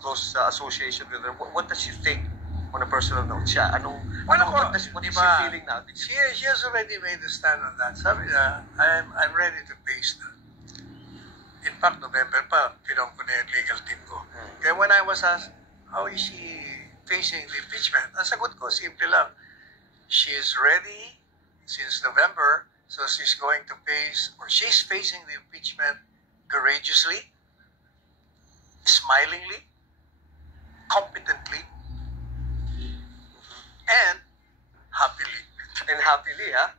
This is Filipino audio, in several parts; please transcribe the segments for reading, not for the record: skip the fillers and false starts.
close association with her. What does she think on a personal note? Siya, what is she feeling now? She has already made a stand on that. Sabi niya, I'm ready to face that. In fact, November pa, pinong ko na yung legal team ko. Kaya when I was asked, how is she facing the impeachment? Ang sagot ko, simple lang. She is ready since November, so she's going to face, or she's facing the impeachment courageously, smilingly, competently, and happily. And happily, ha?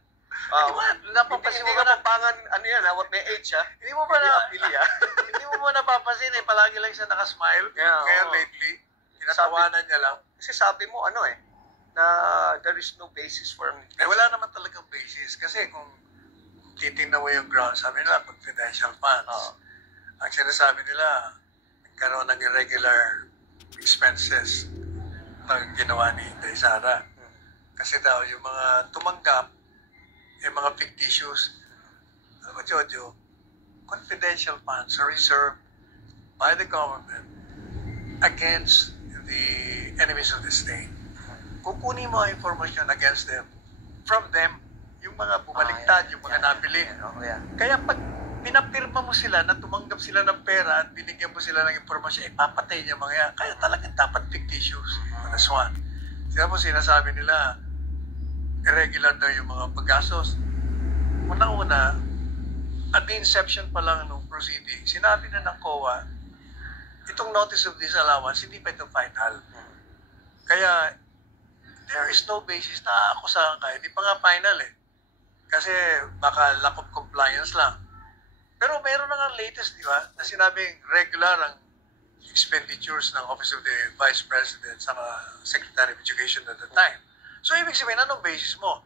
Napapansin hindi mo ka ba na, papangan, ano yan, ha? What may age, ha? hindi mo ba na, happily, ha? hindi mo ba napapansin palagi lang siya nakasmile? Yeah, Kaya oo. lately, tinatawanan niya lang. Kasi sabi mo, na there is no basis for Wala naman talagang basis. Kasi kung titingnan mo yung ground, sabi nila, confidential funds. Ang sinasabi nila, nagkaroon ng irregular expenses na ginawa ni Inday Sara. Kasi daw, yung mga tumanggap, yung mga fictitious, alam mo, Jojo, confidential funds are reserved by the government against the enemies of the state. Kukunin mo ang information against them, from them, yung mga bumaliktad, yung mga nabili. Kaya pag pinapirma mo sila na tumanggap sila ng pera at binigyan mo sila ng informasyon, ipapatay niya mga yan. Kaya talagang dapat fictitious. That's one. Sila po sinasabi nila, irregular daw yung mga paggastos. Unang-una, at the inception pa lang ng proceeding, sinabi na ng COA, itong notice of disallowance, hindi pa ito final. Kaya, there is no basis na akusahan ka. Hindi pa nga final Kasi baka lack of compliance lang. Pero meron na nga latest, di ba, na sinabing regular ang expenditures ng Office of the Vice President sa Secretary of Education at the time. So, ibig sabihin, anong basis mo?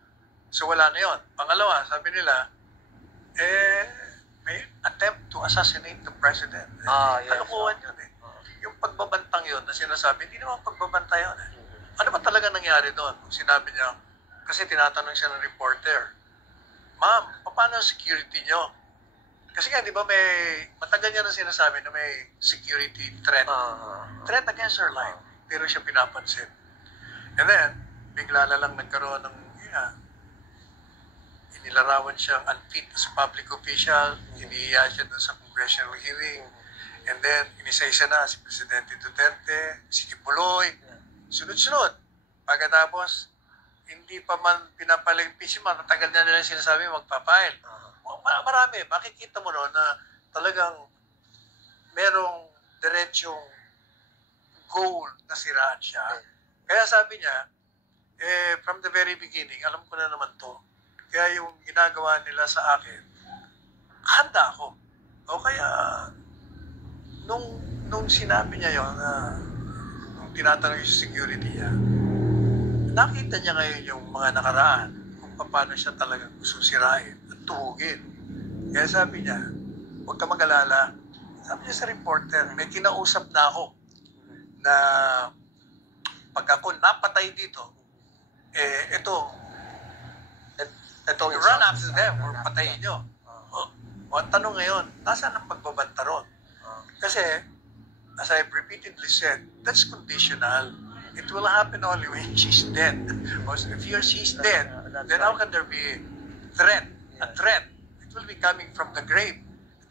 So, wala na yun. Pangalawa, sabi nila, may attempt to assassinate the President. Yes. Kalokohan yun Yung pagbabantang yun na sinasabi, hindi naman pagbabanta yun Ano ba talaga nangyari doon? Sinabi niya, kasi tinatanong siya ng reporter, Ma'am, paano ang security nyo? Kasi nga, di ba, matagal niya na sinasabi na may security threat. Threat against her life. Pero siya pinapansin. And then, bigla na lang nagkaroon ng, inilarawan siyang unfit as a public official, inihiya siya doon sa congressional hearing, and then, inisa-isa na si Presidente Duterte, si Kibuloy, sunod-sunod. Pagkatapos, hindi pa man pinapala-impeachment, matagal na nila sinasabi magpapile. Marami. Makikita mo na talagang merong diretsong goal na siraan siya. Kaya sabi niya, from the very beginning, alam ko na naman to. Kaya yung ginagawa nila sa akin, handa ako. O kaya, nung sinabi niya yun, nung tinatanong yung security niya, nakita niya ngayon yung mga nakaraan kung paano siya talagang gusto sirain at tuhugin. Kaya sabi niya, huwag ka mag-alala. Sabi niya sa reporter, may kinausap na ako na pag ako napatay dito, ito run after them or patayin nyo. O ang tanong ngayon, nasaan ang pagbabanta ron? Kasi, as I've repeatedly said, that's conditional. It will happen only when she's dead. If she's dead, then how can there be threat? A threat. It will be coming from the grave.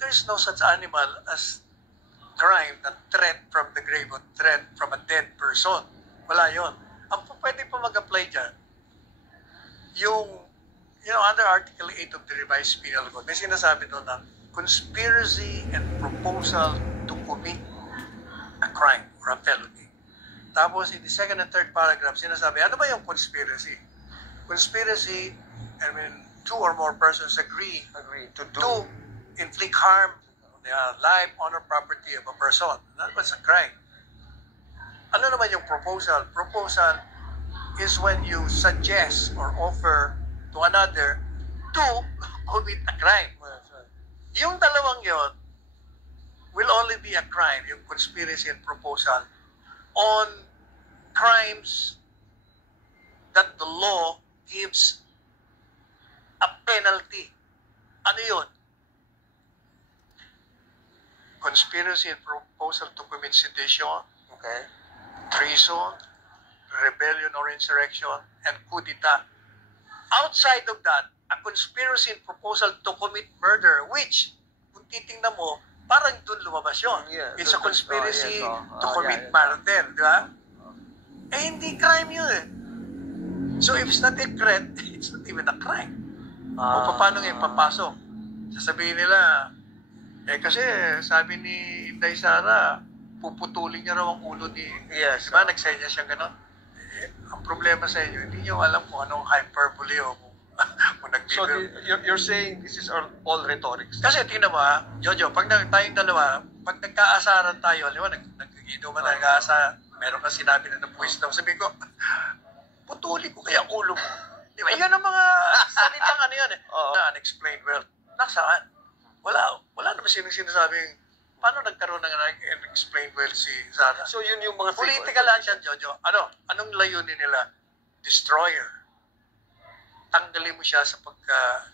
There is no such animal as crime, na threat from the grave or threat from a dead person. Wala yon. Ang pwede pa mag-apply dyan, under Article 8 of the Revised Penal Code, may sinasabi doon na conspiracy and proposal to commit a crime or a felony. Tapos, in the second and third paragraph, sinasabi, ano ba yung conspiracy? Conspiracy, two or more persons agree to inflict harm on the life, honor, property of a person. That was a crime. Ano naman yung proposal? Proposal is when you suggest or offer to another to commit a crime. Yung dalawang yon will only be a crime, yung conspiracy and proposal, on crimes that the law gives a penalty. Ano yun? Conspiracy and proposal to commit sedition, Okay. treason, rebellion or insurrection, and coup d'etat. Outside of that, a conspiracy and proposal to commit murder, which, kung titingnan mo, parang dun lumabas yun. Yeah, It's a conspiracy to commit yeah. murder, di ba? Eh, hindi crime yun eh. So if it's not a threat, it's not even a crime. O paano nga ipapasok? Sasabihin nila, kasi sabi ni Inday Sara, puputulin niya raw ang ulo ni... Yes. Diba, nagsenya siya gano'n? Ang problema sa inyo, hindi niyo alam kung anong hyperbole o kung So nagbibiro. you're saying this is all rhetorics? Kasi tingnan mo Jojo, pag tayong dalawa, pag nagkaasaran tayo, alam mo, nagkikinuman na nag-aasa, meron ka sinabi na nabuwis daw, sabi ko, putuli ko kaya ulo mo. Di ba? Yan ang mga salitang ano yan eh. Na unexplained wealth. Nasaan? Wala naman sinasabing, paano nagkaroon ng unexplained wealth si Sara? So yun yung mga... Political lang yan, Jojo. Anong layunin nila? Destroyer. Tanggalin mo siya sa